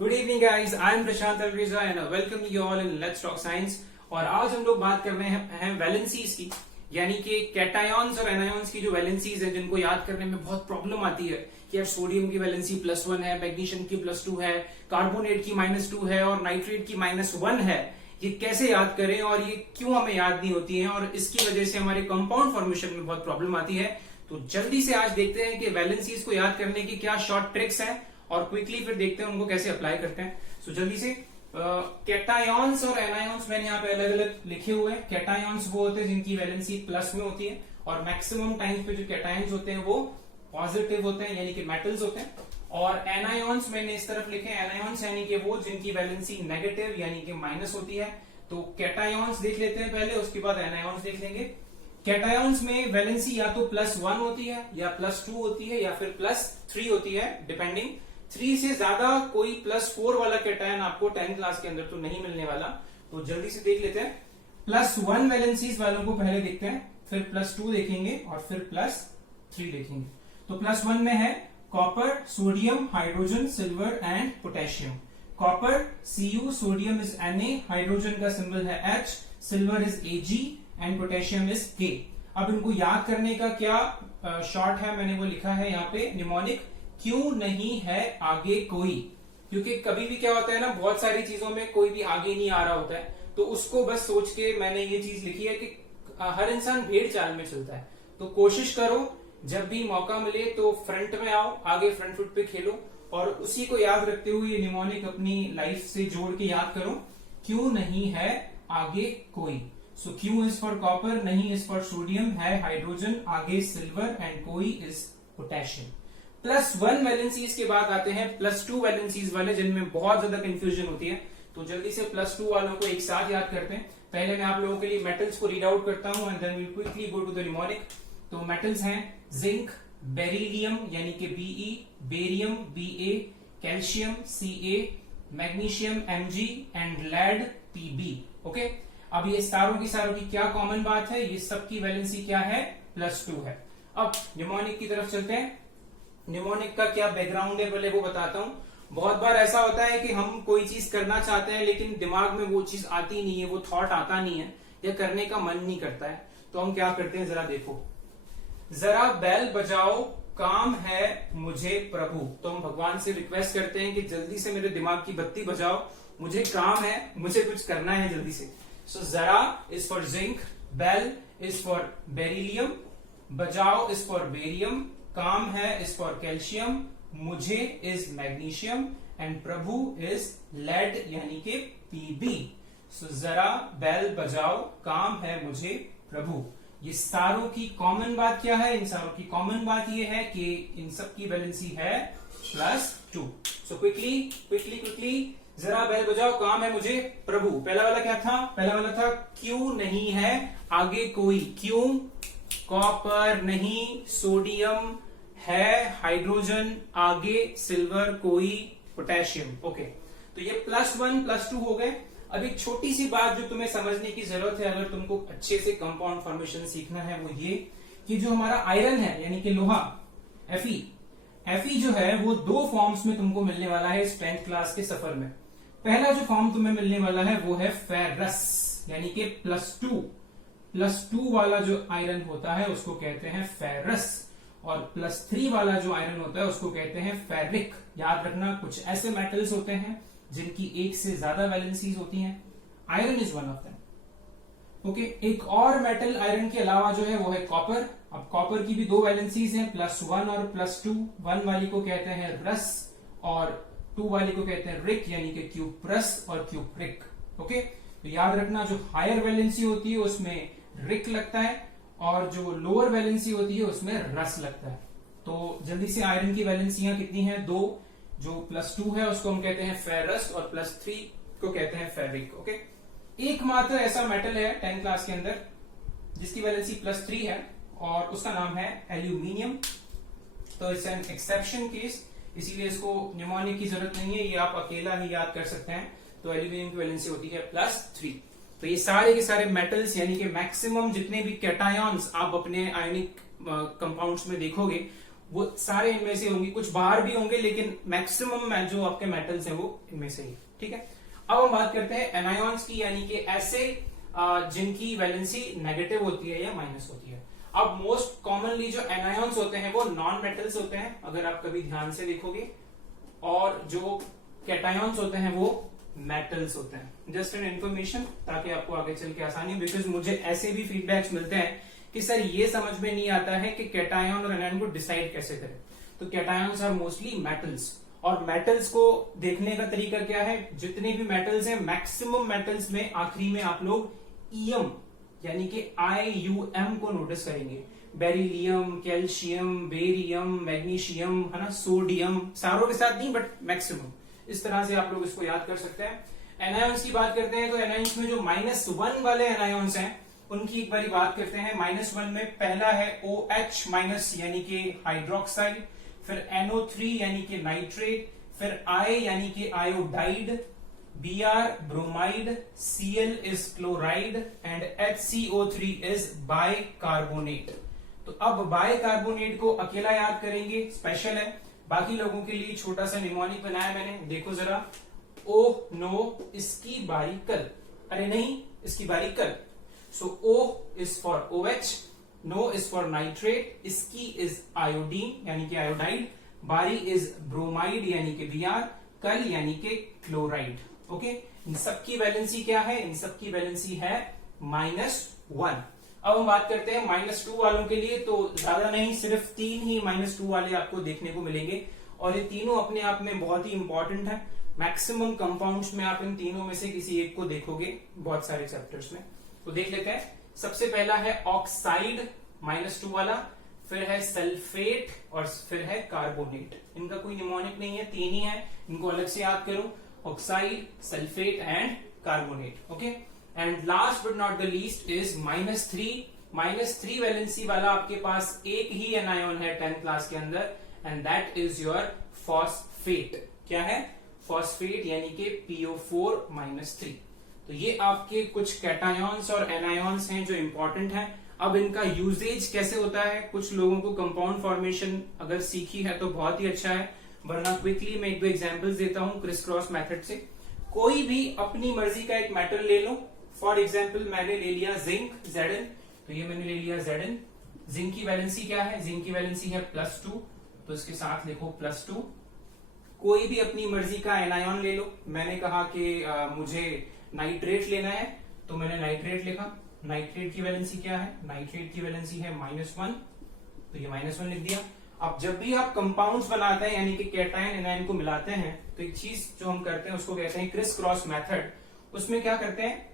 Good evening guys, I am Prashant अलरेजा and welcome you all in let's talk science. और आज हम लोग बात कर रहे हैं वैलेंसीज की, यानी कि कैटायंस और एनायंस की जो वैलेंसीज है जिनको याद करने में बहुत प्रॉब्लम आती है कि यार सोडियम की वैलेंसी +1 है, मैग्नीशियम की +2 है, कार्बोनेट की -2 है और नाइट्रेट की -1 है। ये कैसे याद करें और ये क्यों हमें याद नहीं होती है और इसकी वजह से हमारे कंपाउंड फॉर्मेशन में बहुत प्रॉब्लम आती है। तो जल्दी से आज देखते हैं कि वैलेंसीज को याद करने की क्या शॉर्ट ट्रिक्स हैं और क्विकली फिर देखते हैं उनको कैसे अप्लाई करते हैं। सो जल्दी से कैटायंस और एनायंस मैंने यहाँ पे अलग अलग लिखे हुए हैं। कैटायंस वो होते हैं जिनकी वैलेंसी प्लस में होती है और मैक्सिमम टाइम्स पे जो कैटायंस होते हैं वो पॉजिटिव होते हैं, यानी कि मेटल्स होते हैं। और एनायंस मैंने इस तरफ लिखे हैं, एनायंस यानी कि वो जिनकी वैलेंसी नेगेटिव यानी कि माइनस होती है। तो कैटायंस देख लेते हैं पहले, उसके बाद एनायंस देख लेंगे। कैटायंस में वैलेंसी या तो +1 होती है या +2 होती है या फिर +3 होती है, डिपेंडिंग। 3 से ज्यादा कोई +4 वाला कैटायन आपको 10th क्लास के अंदर तो नहीं मिलने वाला। तो जल्दी से देख लेते हैं। +1 वैलेंसीज वालों को पहले देखते हैं, फिर +2 देखेंगे और फिर +3 देखेंगे। तो +1 में है copper, sodium, hydrogen, silver and potassium. Copper Cu, sodium is Na, hydrogen का सिंबल है H, silver is Ag and potassium is K। अब इनको याद करने का क्या शॉर्ट है, मैंने वो लिखा है यहाँ पे निमोनिक, क्यों नहीं है आगे कोई। क्योंकि कभी भी क्या होता है ना, बहुत सारी चीजों में कोई भी आगे नहीं आ रहा होता है, तो उसको बस सोच के मैंने ये चीज लिखी है कि हर इंसान भेड़ चाल में चलता है। तो कोशिश करो जब भी मौका मिले तो फ्रंट में आओ, आगे फ्रंट फुट पे खेलो और उसी को याद रखते हुए निमोनिक अपनी लाइफ से जोड़ के याद करो, क्यों नहीं है आगे कोई। सो Q इज फॉर कॉपर, नहीं इज फॉर सोडियम, है हाइड्रोजन, आगे सिल्वर एंड कोई इज पोटेशियम। +1 वैलेंसीज के बाद आते हैं +2 वैलेंसीज वाले, जिनमें बहुत ज्यादा कंफ्यूजन होती है। तो जल्दी से +2 वालों को एक साथ याद करते हैं। पहले मैं आप लोगों के लिए मेटल्स को रीड आउट करता हूं and then we quickly go to the mnemonic. तो मेटल्स हैं जिंक, बेरिलियम यानी कि Be, barium Ba, calcium Ca, magnesium Mg and lead Pb। Okay, अब ये सारों की क्या कॉमन बात है, ये सबकी वैलेंसी क्या है, +2 है। अब निमोनिक की तरफ चलते हैं। निमोनिक का क्या बैकग्राउंड है पहले वो बताता हूं। बहुत बार ऐसा होता है कि हम कोई चीज करना चाहते हैं लेकिन दिमाग में वो चीज आती नहीं है, वो थॉट आता नहीं है या करने का मन नहीं करता है। तो हम क्या करते हैं, जरा देखो। जरा बैल बजाओ, काम है मुझे प्रभु। तो हम भगवान से रिक्वेस्ट करते हैं कि जल्दी से मेरे दिमाग की बत्ती बजाओ, मुझे काम है, मुझे कुछ करना है जल्दी से। सो जरा is for zinc, bell is for beryllium, बजाओ इज फॉर बेरियम, काम है इज फॉर कैल्शियम, मुझे इज मैग्नीशियम एंड प्रभु इज लेड यानी कि Pb। सो जरा बैल बजाओ, काम है मुझे प्रभु। ये सारों की कॉमन बात क्या है, इन सारों की कॉमन बात ये है कि इन सब की वैलेंसी है +2। सो क्विकली जरा बैल बजाओ, काम है मुझे प्रभु। पहला वाला क्या था, पहला वाला था क्यों नहीं है आगे कोई। क्यों, कॉपर नहीं, सोडियम है, हाइड्रोजन आगे, सिल्वर कोई, पोटेशियम। ओके, तो ये +1 +2 हो गए। अब एक छोटी सी बात जो तुम्हें समझने की जरूरत है अगर तुमको अच्छे से कंपाउंड फॉर्मेशन सीखना है, वो ये कि जो हमारा आयरन है यानी कि लोहा Fe जो है वो 2 फॉर्म्स में तुमको मिलने वाला है इस 10th क्लास के सफर में। पहला जो फॉर्म तुम्हें मिलने वाला है वो है फेरस, यानी कि +2 वाला जो आयरन होता है उसको कहते हैं फेरस और +3 वाला जो आयरन होता है उसको कहते हैं फेरिक। याद रखना, कुछ ऐसे मेटल्स होते हैं जिनकी एक से ज्यादा वैलेंसीज होती हैं। Iron is one of them. Okay, एक और मेटल आयरन के अलावा जो है वो है कॉपर। अब कॉपर की भी 2 वैलेंसीज हैं, +1 और +2। 1 वाली को कहते हैं रस और 2 वाली को कहते हैं रिक, यानी कि क्यूप्रस और क्यूप्रिक। ओके, तो याद रखना जो हायर वैलेंसी होती है उसमें रिक लगता है और जो लोअर वैलेंसी होती है उसमें रस लगता है। तो जल्दी से आयरन की वैलेंसियां कितनी हैं, 2। जो +2 है उसको हम कहते हैं फेरस और +3 को कहते हैं फेरिक। ओके, एकमात्र ऐसा मेटल है 10th क्लास के अंदर जिसकी वैलेंसी +3 है और उसका नाम है एल्यूमिनियम। तो इट्स एन एक्सेप्शन केस, इसीलिए इसको निमोनिक की जरूरत नहीं है, ये आप अकेला ही याद कर सकते हैं। तो एल्यूमिनियम की वैलेंसी होती है +3। तो ये सारे के सारे मेटल्स यानी कि मैक्सिमम जितने भी कैटायंस आप अपने आयनिक कंपाउंड्स में देखोगे वो सारे इनमें से होंगे, कुछ बाहर भी होंगे लेकिन मैक्सिमम जो आपके मेटल्स हैं वो इनमें से ही। ठीक है, अब हम बात करते हैं एनायॉन्स की, यानी कि ऐसे जिनकी वैलेंसी नेगेटिव होती है या माइनस होती है। अब मोस्ट कॉमनली जो एनायॉन्स होते हैं वो नॉन मेटल्स होते हैं, अगर आप कभी ध्यान से देखोगे, और जो कैटायॉन्स होते हैं वो मेटल्स होते हैं। जस्ट एन इन्फॉर्मेशन, ताकि आपको आगे चल के आसानी, बिकॉज मुझे ऐसे भी फीडबैक्स मिलते हैं कि सर ये समझ में नहीं आता है कि कैटायन और एनायन को डिसाइड कैसे करें। तो कैटायंस आर मोस्टली मेटल्स, और मेटल्स को देखने का तरीका क्या है, जितने भी मेटल्स हैं मैक्सिमम मेटल्स में आखिरी में आप लोग ईएम यानी कि IUM को नोटिस करेंगे। बेरिलियम, कैल्शियम, बेरियम, मैग्नीशियम, है ना, सोडियम, सारों के साथ नहीं बट मैक्सिमम, इस तरह से आप लोग इसको याद कर सकते हैं। एनायंस की बात करते हैं तो एनायंस में जो -1 वाले एनायंस हैं उनकी एक बारी बात करते हैं। -1 में पहला है OH माइनस यानी कि हाइड्रोक्साइड, फिर NO3 यानी कि नाइट्रेट, फिर I यानी कि iodide, Br bromide, Cl is chloride and HCO3 is bicarbonate. तो अब बाइकार्बोनेट को अकेला याद करेंगे, स्पेशल है। बाकी लोगों के लिए छोटा सा निमोनिक बनाया मैंने, देखो जरा। ओ नो, इसकी बारी कल, अरे नहीं इसकी बारी कल। So O is for OH, No is for nitrate, इसकी is iodine यानी कि आयोडाइड, बारी is ब्रोमाइड यानी कि Br, कल यानी कि क्लोराइड। ओके, इन सबकी वैलेंसी क्या है, इन सबकी वैलेंसी है -1। अब हम बात करते हैं -2 वालों के लिए, तो ज्यादा नहीं, सिर्फ 3 ही -2 वाले आपको देखने को मिलेंगे, और ये तीनों अपने आप में बहुत ही इंपॉर्टेंट है। मैक्सिमम कंपाउंड्स में आप इन तीनों में से किसी एक को देखोगे बहुत सारे चैप्टर्स में। तो देख लेते हैं। सबसे पहला है ऑक्साइड, -2 वाला, फिर है सल्फेट, और फिर है कार्बोनेट। इनका कोई निमोनिक नहीं है, 3 ही है, इनको अलग से याद करो, oxide, sulphate and carbonate. Okay, and last but not the least is -3 valency वाला आपके पास एक ही एनायन है 10th क्लास के अंदर, and that is your phosphate. क्या है? फॉस्फेट यानी कि PO4-3। तो ये आपके कुछ कैटायंस और एनायंस हैं जो इंपॉर्टेंट हैं। अब इनका यूजेज कैसे होता है, कुछ लोगों को कंपाउंड फॉर्मेशन अगर सीखी है तो बहुत ही अच्छा है, वरना क्विकली मैं 1-2 एग्जांपल्स देता हूं क्रिस क्रॉस मेथड से। कोई भी अपनी मर्जी का एक मेटल ले लो, फॉर एग्जाम्पल मैंने ले लिया जिंक, Zn, तो ये मैंने ले लिया Zn। जिंक की वैलेंसी क्या है? जिंक की वैलेंसी है +2, तो इसके साथ लिखो +2। कोई भी अपनी मर्जी का एनायन ले लो, मैंने कहा कि मुझे नाइट्रेट लेना है, तो मैंने नाइट्रेट लिखा। नाइट्रेट की वैलेंसी क्या है? नाइट्रेट की वैलेंसी है -1, तो ये -1 लिख दिया। अब जब भी आप कंपाउंड्स बनाते हैं यानी कि कैटायन एनायन को मिलाते हैं, तो एक चीज जो हम करते हैं उसको कहते हैं क्रिस क्रॉस मेथड। उसमें क्या करते हैं?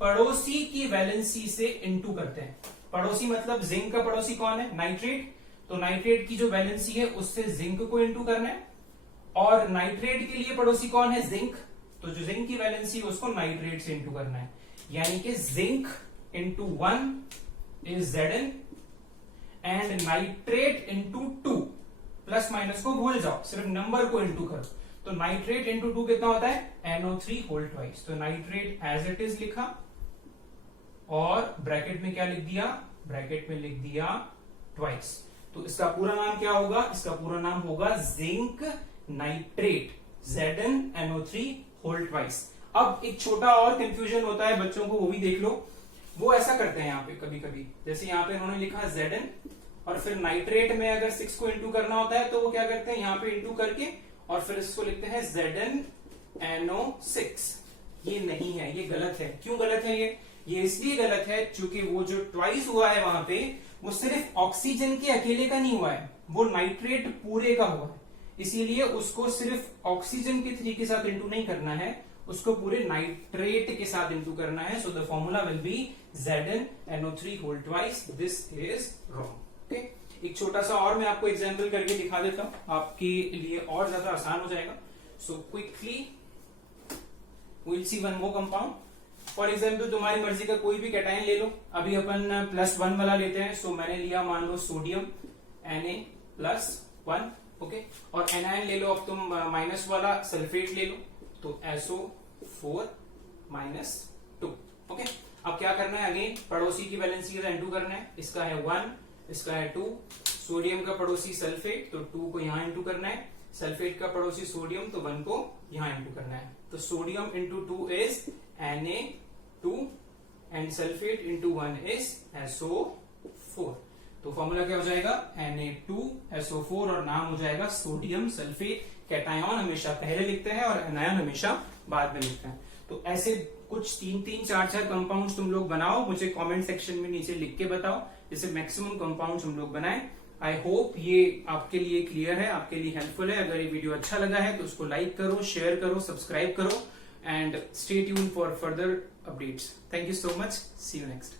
पड़ोसी की वैलेंसी से इनटू करते हैं। पड़ोसी मतलब जिंक का पड़ोसी कौन है? नाइट्रेट। तो नाइट्रेट की जो वैलेंसी है उससे जिंक को इनटू करना है, और नाइट्रेट के लिए पड़ोसी कौन है? जिंक। तो जो जिंक की वैलेंसी है उसको नाइट्रेट से इनटू करना है, यानी कि zinc into 1 is Zn and nitrate into 2। Plus minus को भूल जाओ, सिर्फ नंबर को इंटू करो। तो नाइट्रेट इंटू 2 कितना होता है? NO3 whole twice. तो नाइट्रेट एज इट इज लिखा, और ब्रैकेट में क्या लिख दिया? ब्रैकेट में लिख दिया ट्वाइस। तो इसका पूरा नाम क्या होगा? इसका पूरा नाम होगा zinc nitrate, ZnNO3 whole twice. अब एक छोटा और कंफ्यूजन होता है बच्चों को, वो भी देख लो। वो ऐसा करते हैं यहाँ पे कभी कभी, जैसे यहाँ पे उन्होंने लिखा Zn, और फिर नाइट्रेट में अगर 6 को इंटू करना होता है तो वो क्या करते हैं, यहाँ पे इंटू करके और फिर इसको लिखते हैं ZnNO6। ये नहीं है, ये गलत है। क्यों गलत है ये इसलिए गलत है क्योंकि वो जो ट्वाइस हुआ है वहां पे, वो सिर्फ ऑक्सीजन के अकेले का नहीं हुआ है, वो नाइट्रेट पूरे का हुआ है। इसीलिए उसको सिर्फ ऑक्सीजन के 3 के साथ इंटू नहीं करना है, उसको पूरे नाइट्रेट के साथ इंटू करना है। So the formula will be ZnNO3 whole twice. This is wrong. Okay, एक छोटा सा और मैं आपको एग्जांपल करके दिखा देता हूं, आपके लिए और ज्यादा आसान हो जाएगा। So quickly will see one more compound. For example तुम्हारी मर्जी का कोई भी कैटायन ले लो। अभी अपन +1 वाला लेते हैं। सो मैंने लिया, मान लो सोडियम, Na+1। ओके, और एनायन ले लो अब तुम माइनस वाला, सल्फेट ले लो, तो SO4-2। ओके, अब क्या करना है? अगेन पड़ोसी की वैलेंसी का इंटू करना है। इसका है 1, इसका है 2, सोडियम का पड़ोसी सल्फेट, तो 2 को यहाँ इंटू करना है, सल्फेट का पड़ोसी सोडियम, तो 1 को यहाँ इंटू करना है। तो sodium into 2 is Na2 and sulphate into 1 is SO4। तो फॉर्मूला क्या हो जाएगा, Na2SO4 और नाम हो जाएगा सोडियम सल्फेट। कैटायन हमेशा पहले लिखते हैं और एनायन हमेशा बाद में लिखते हैं। तो ऐसे कुछ 3-3, 4-4 कंपाउंड्स तुम लोग बनाओ, मुझे कमेंट सेक्शन में नीचे लिख के बताओ, जिससे मैक्सिमम कंपाउंड्स हम लोग बनाएं। आई होप ये आपके लिए क्लियर है, आपके लिए हेल्पफुल है। अगर ये वीडियो अच्छा लगा है तो उसको लाइक करो, शेयर करो, सब्सक्राइब करो and stay tune for further updates. Thank you so much, see you next.